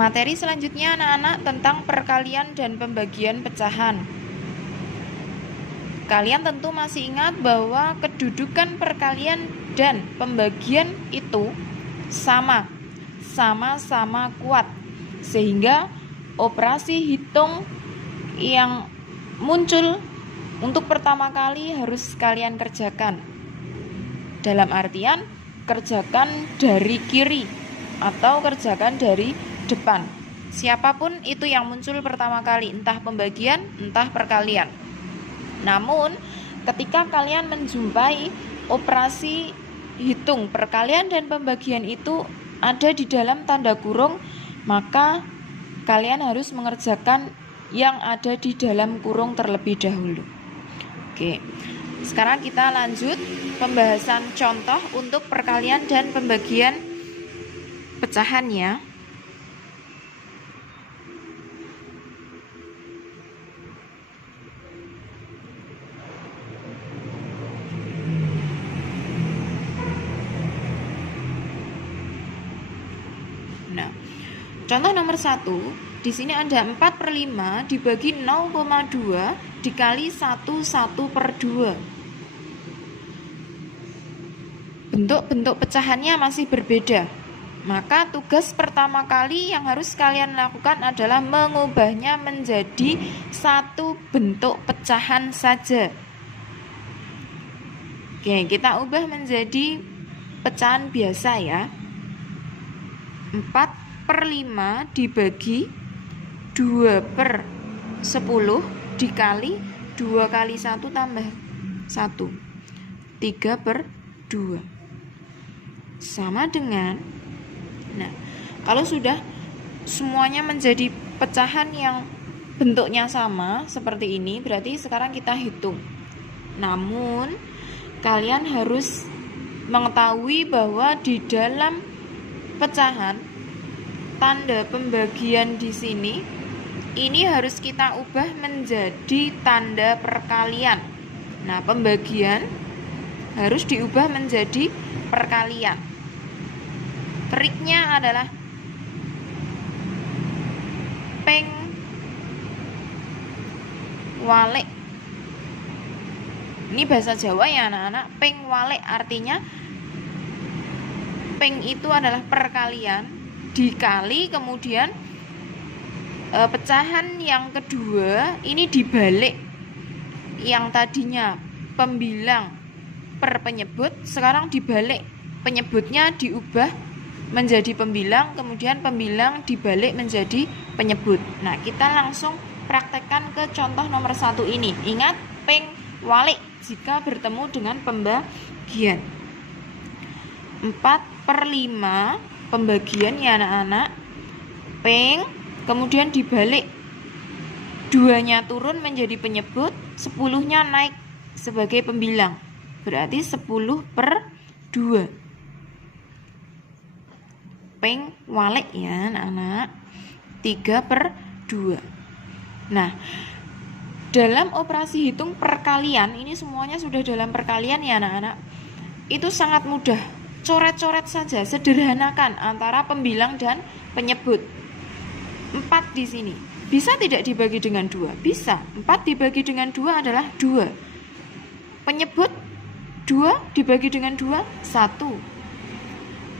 Materi selanjutnya anak-anak tentang perkalian dan pembagian pecahan. Kalian tentu masih ingat bahwa kedudukan perkalian dan pembagian itu sama-sama kuat, sehingga operasi hitung yang muncul untuk pertama kali harus kalian kerjakan. Dalam artian kerjakan dari kiri atau kerjakan dari depan. Siapapun itu yang muncul pertama kali, entah pembagian, entah perkalian. Namun, ketika kalian menjumpai operasi hitung perkalian dan pembagian itu ada di dalam tanda kurung, maka kalian harus mengerjakan yang ada di dalam kurung terlebih dahulu. Oke, sekarang kita lanjut pembahasan contoh untuk perkalian dan pembagian pecahannya. Nah, contoh nomor 1, di sini ada 4/5 dibagi 0,2 dikali 1/2. Bentuk-bentuk pecahannya masih berbeda. Maka tugas pertama kali yang harus kalian lakukan adalah mengubahnya menjadi satu bentuk pecahan saja. Oke, kita ubah menjadi pecahan biasa ya. 4/5 dibagi 2/10 dikali 2 kali 1 tambah 1, 3/2 sama dengan, nah kalau sudah semuanya menjadi pecahan yang bentuknya sama seperti ini, berarti sekarang kita hitung. Namun kalian harus mengetahui bahwa di dalam pecahan tanda pembagian di sini ini harus kita ubah menjadi tanda perkalian. Nah, pembagian harus diubah menjadi perkalian. Triknya adalah peng walek. Ini bahasa Jawa ya anak-anak. Peng walek artinya peng itu adalah perkalian dikali kemudian pecahan yang kedua ini dibalik. Yang tadinya pembilang per penyebut sekarang dibalik, penyebutnya diubah menjadi pembilang, kemudian pembilang dibalik menjadi penyebut. Nah, kita langsung praktekkan ke contoh nomor 1 ini. Ingat peng walik jika bertemu dengan pembagian. 4/5 pembagian ya anak-anak, peng kemudian dibalik, 2-nya turun menjadi penyebut, 10-nya naik sebagai pembilang, berarti 10/2 peng walek ya anak-anak, 3/2. Nah, dalam operasi hitung perkalian ini semuanya sudah dalam perkalian ya anak-anak, itu sangat mudah. Coret-coret saja, sederhanakan antara pembilang dan penyebut. 4 di sini bisa tidak dibagi dengan 2? Bisa. 4 dibagi dengan 2 adalah 2. Penyebut 2 dibagi dengan 2, 1.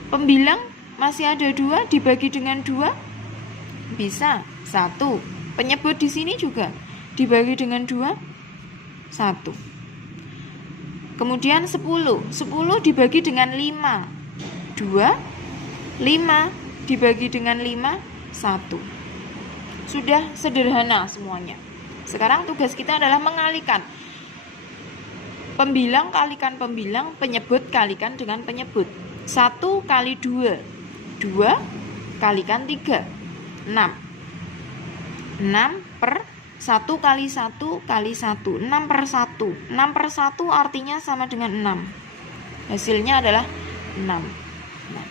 Pembilang masih ada 2 dibagi dengan 2, bisa 1. Penyebut di sini juga dibagi dengan 2, 1. Kemudian 10 dibagi dengan 5, 2, 5 dibagi dengan 5, 1. Sudah sederhana semuanya. Sekarang tugas kita adalah mengalihkan. Pembilang kalikan pembilang, penyebut kalikan dengan penyebut. 1 kali 2, 2 kalikan 3, 6. 6/1 kali 1 kali 1, 6/1. 6/1 artinya sama dengan 6. Hasilnya adalah 6. Nah,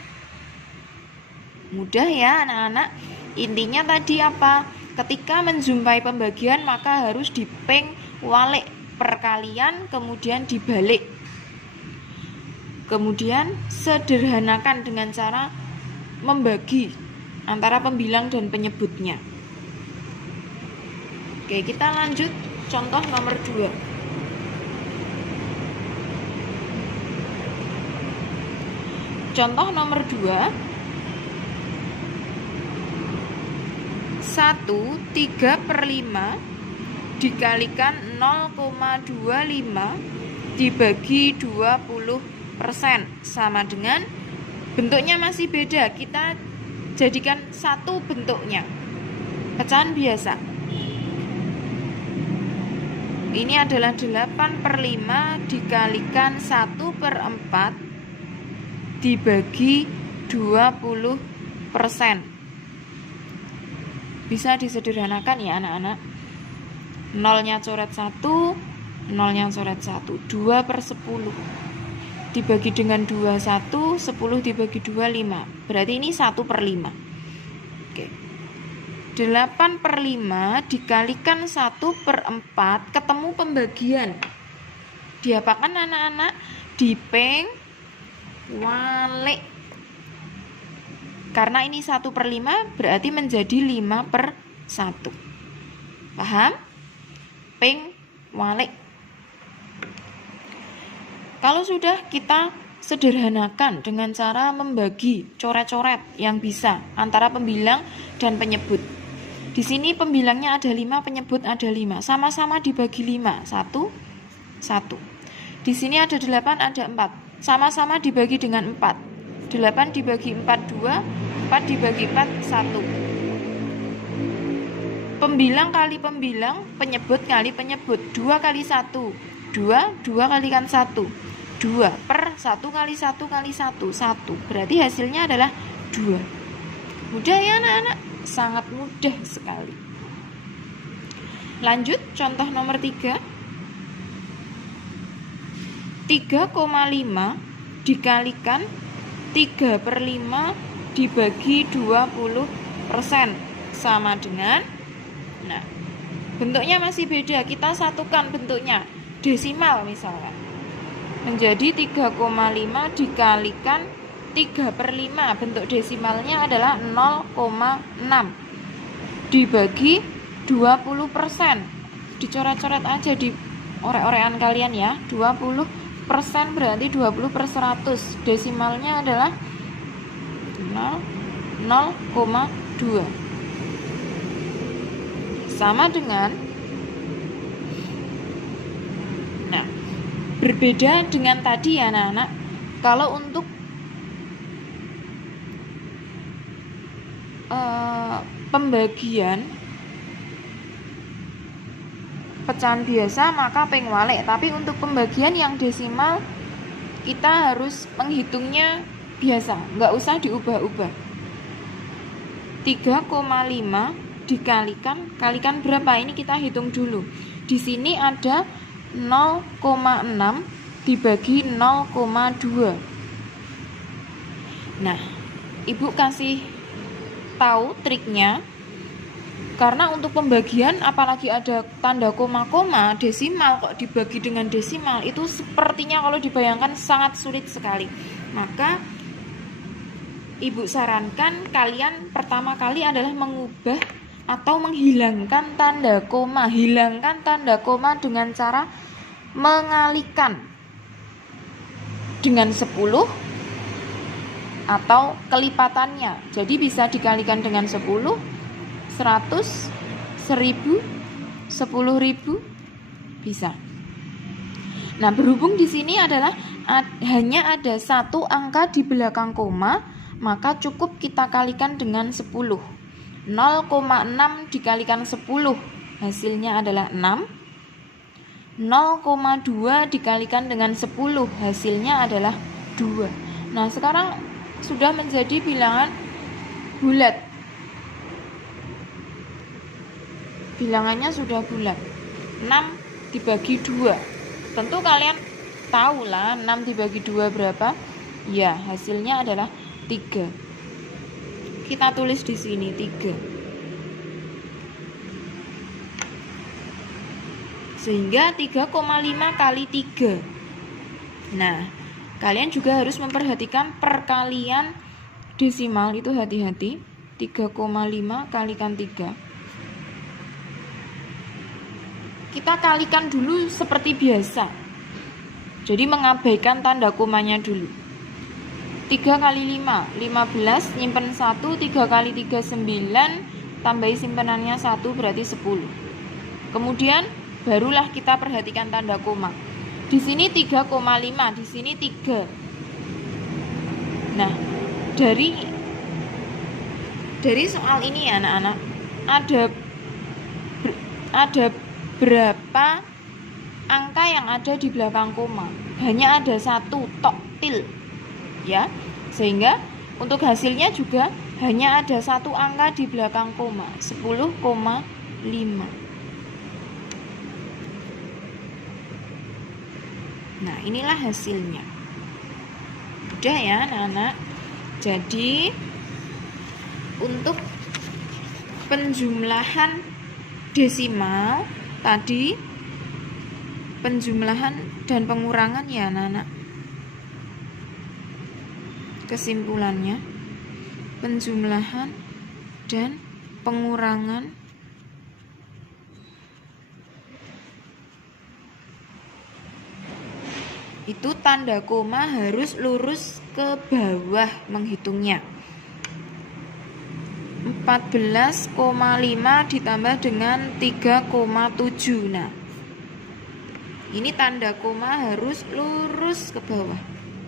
mudah ya anak-anak. Intinya tadi apa? Ketika menjumpai pembagian maka harus dipeng walek perkalian kemudian dibalik. Kemudian sederhanakan dengan cara membagi antara pembilang dan penyebutnya. Oke, kita lanjut contoh nomor 2. Contoh nomor 2, 1/3/5 dikalikan 0,25 dibagi 20% sama dengan, bentuknya masih beda, kita jadikan satu bentuknya, pecahan biasa. Ini adalah 8/5 dikalikan 1/4 dibagi 20%. Bisa disederhanakan ya anak-anak. Nolnya coret 1, nolnya coret 1, 2/10 dibagi dengan 21, 10 dibagi 2, 5. Berarti ini 1/5. Oke. 8/5 dikalikan 1/4, ketemu pembagian. Diapakan anak-anak? Dipeng walik. Karena ini 1/5 berarti menjadi 5/1. Paham? Peng walik. Kalau sudah, kita sederhanakan dengan cara membagi coret-coret yang bisa antara pembilang dan penyebut. Di sini pembilangnya ada 5, penyebut ada 5. Sama-sama dibagi 5. 1, 1. Di sini ada 8, ada 4. Sama-sama dibagi dengan 4. 8 dibagi 4, 2. 4 dibagi 4, 1. Pembilang kali pembilang, penyebut kali penyebut. 2 kali 1, 2. 2 kalikan 1, 2. Per 1 kali 1 kali 1, 1. Berarti hasilnya adalah 2. Mudah ya anak-anak? Sangat mudah sekali. Lanjut, contoh nomor 3. 3,5 dikalikan 3/5 dibagi 20% sama dengan, nah, bentuknya masih beda, kita satukan bentuknya, desimal misalnya. Menjadi 3,5 dikalikan 3/5, bentuk desimalnya adalah 0,6 dibagi 20%. Dicoret-coret aja di orek-orekan kalian ya. 20% berarti 20/100. Desimalnya adalah 0,2. Sama dengan, nah, berbeda dengan tadi ya anak-anak. Kalau untuk pembagian pecahan biasa maka peng walik, tapi untuk pembagian yang desimal kita harus menghitungnya biasa, nggak usah diubah-ubah. 3,5 kalikan berapa? Ini kita hitung dulu. Di sini ada 0,6 dibagi 0,2. Nah, Ibu kasih tahu triknya. Karena untuk pembagian apalagi ada tanda koma-koma, desimal kok dibagi dengan desimal, itu sepertinya kalau dibayangkan sangat sulit sekali. Maka Ibu sarankan kalian pertama kali adalah mengubah atau menghilangkan tanda koma. Hilangkan tanda koma dengan cara mengalikan dengan 10 atau kelipatannya. Jadi bisa dikalikan dengan 10, 100, 1000, 10.000 bisa. Nah, berhubung di sini adalah hanya ada satu angka di belakang koma, maka cukup kita kalikan dengan 10. 0,6 dikalikan 10 hasilnya adalah 6. 0,2 dikalikan dengan 10 hasilnya adalah 2. Nah, sekarang sudah menjadi bilangan bulat. Bilangannya sudah bulat. 6 dibagi 2. Tentu kalian tahu lah 6 dibagi 2 berapa? Ya, hasilnya adalah 3. Kita tulis di sini 3. Sehingga 3,5 kali 3. Nah, kalian juga harus memperhatikan perkalian desimal itu, hati-hati. 3,5 kalikan 3. Kita kalikan dulu seperti biasa. Jadi mengabaikan tanda komanya dulu. 3 kali 5, 15, nyimpen 1, 3 kali 3, 9, tambahi simpenannya 1 berarti 10. Kemudian barulah kita perhatikan tanda koma. Di sini 3,5, di sini 3. Nah, dari soal ini ya anak-anak, ada berapa angka yang ada di belakang koma? Hanya ada 1 tok til, ya. Sehingga untuk hasilnya juga hanya ada 1 angka di belakang koma, 10,5. Nah, inilah hasilnya. Udah ya anak-anak. Jadi untuk penjumlahan desimal tadi, penjumlahan dan pengurangan ya anak-anak. Kesimpulannya, penjumlahan dan pengurangan itu tanda koma harus lurus ke bawah menghitungnya. 14,5 ditambah dengan 3,7. Nah, ini tanda koma harus lurus ke bawah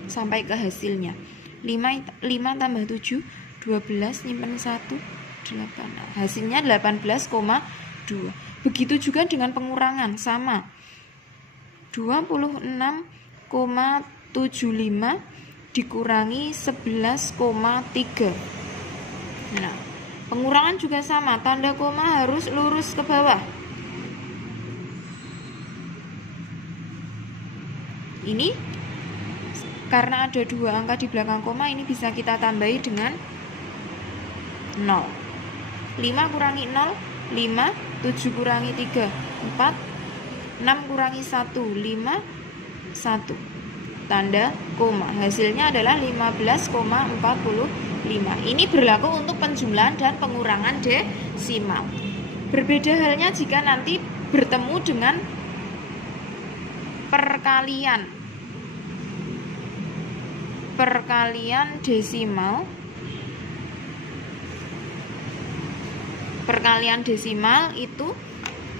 sampai ke hasilnya. 5 tambah 7, 12, nyimpen 1, 8. Nah, hasilnya 18,2. Begitu juga dengan pengurangan, sama. 26,75 dikurangi 11,3. Nah, pengurangan juga sama, tanda koma harus lurus ke bawah. Ini karena ada 2 angka di belakang koma, ini bisa kita tambahi dengan 0. 5 kurangi 0, 5. 7 kurangi 3, 4. 6 kurangi 1, 5, 1. Tanda koma. Hasilnya adalah 15,45. Ini berlaku untuk penjumlahan dan pengurangan desimal. Berbeda halnya jika nanti bertemu dengan perkalian desimal. Perkalian desimal itu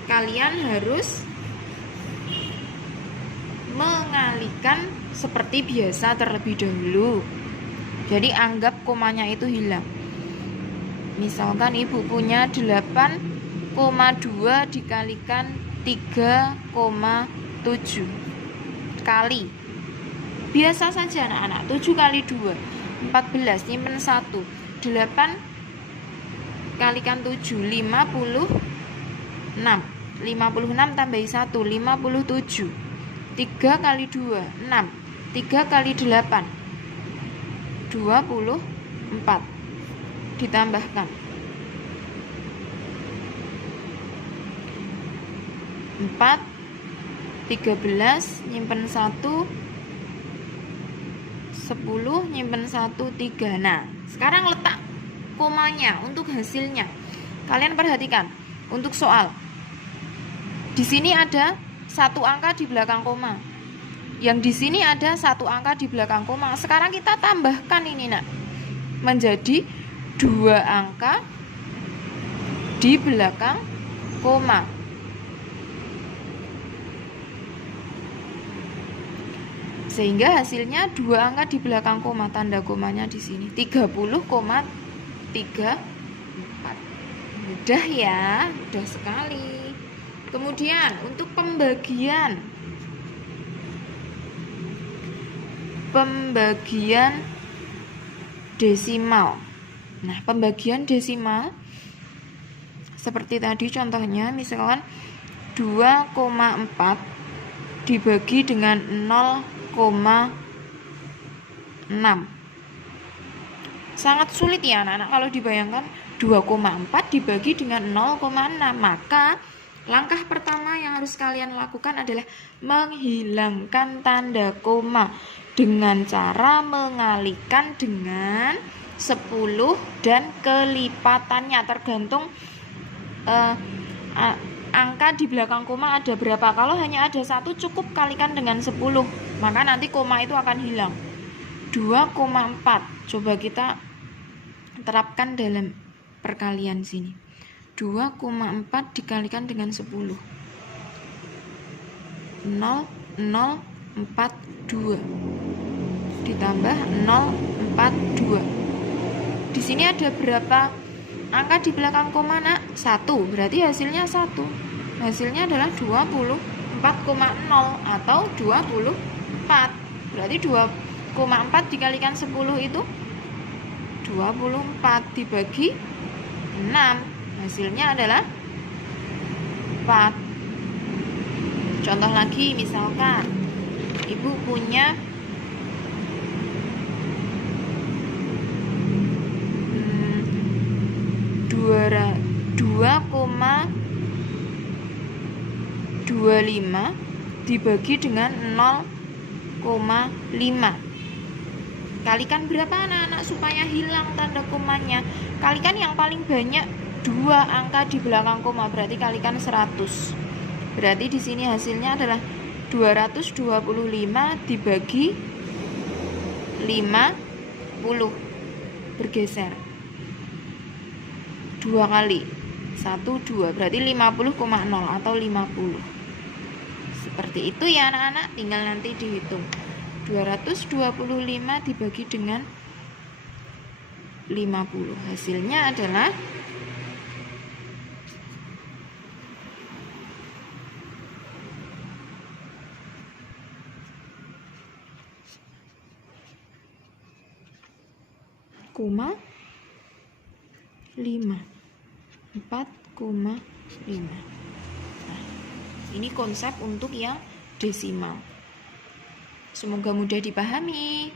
kalian harus mengalihkan seperti biasa terlebih dahulu. Jadi anggap komanya itu hilang. Misalkan ibu punya 8,2 dikalikan 3,7 kali. Biasa saja anak-anak. 7 kali 2, 14, nyimpen 1. 8 kalikan 7, 56. 56 tambahi 1, 57. 3 kali 2, 6. 3 kali 8, 24. Ditambahkan 4, 13, nyimpen 1, 10, nyimpen 1, 3. Nah, sekarang letak komanya untuk hasilnya. Kalian perhatikan untuk soal. Di sini ada 1 angka di belakang koma. Yang di sini ada 1 angka di belakang koma. Sekarang kita tambahkan ini, Nak. Menjadi 2 angka di belakang koma. Sehingga hasilnya 2 angka di belakang koma. Tanda komanya di sini 30,34. Mudah ya, mudah sekali. Kemudian untuk pembagian desimal. Nah, pembagian desimal seperti tadi contohnya, misalkan 2,4 dibagi dengan 0,6. Sangat sulit ya anak-anak kalau dibayangkan 2,4 dibagi dengan 0,6. Maka langkah pertama yang harus kalian lakukan adalah menghilangkan tanda koma dengan cara mengalihkan dengan 10 dan kelipatannya, tergantung angka di belakang koma ada berapa. Kalau hanya ada satu, cukup kalikan dengan 10, maka nanti koma itu akan hilang. 2,4 coba kita terapkan dalam perkalian sini. 2,4 dikalikan dengan 10, 0,042 ditambah 0,42. Di sini ada berapa angka di belakang koma, nak? 1, berarti hasilnya 1. Hasilnya adalah 24,0 atau 24. Berarti 2,4 dikalikan 10 itu 24 dibagi 6, hasilnya adalah 4. Contoh lagi, misalkan ibu punya 2,25 dibagi dengan 0,5. Kalikan berapa anak-anak supaya hilang tanda komanya? Kalikan yang paling banyak 2 angka di belakang koma, berarti kalikan 100. Berarti di sini hasilnya adalah 225 dibagi 50. Bergeser 2 kali 1, 2, berarti 50,0 atau 50. Seperti itu ya anak-anak, tinggal nanti dihitung. 225 dibagi dengan 50, hasilnya adalah 4,5. Nah, ini konsep untuk yang desimal. Semoga mudah dipahami.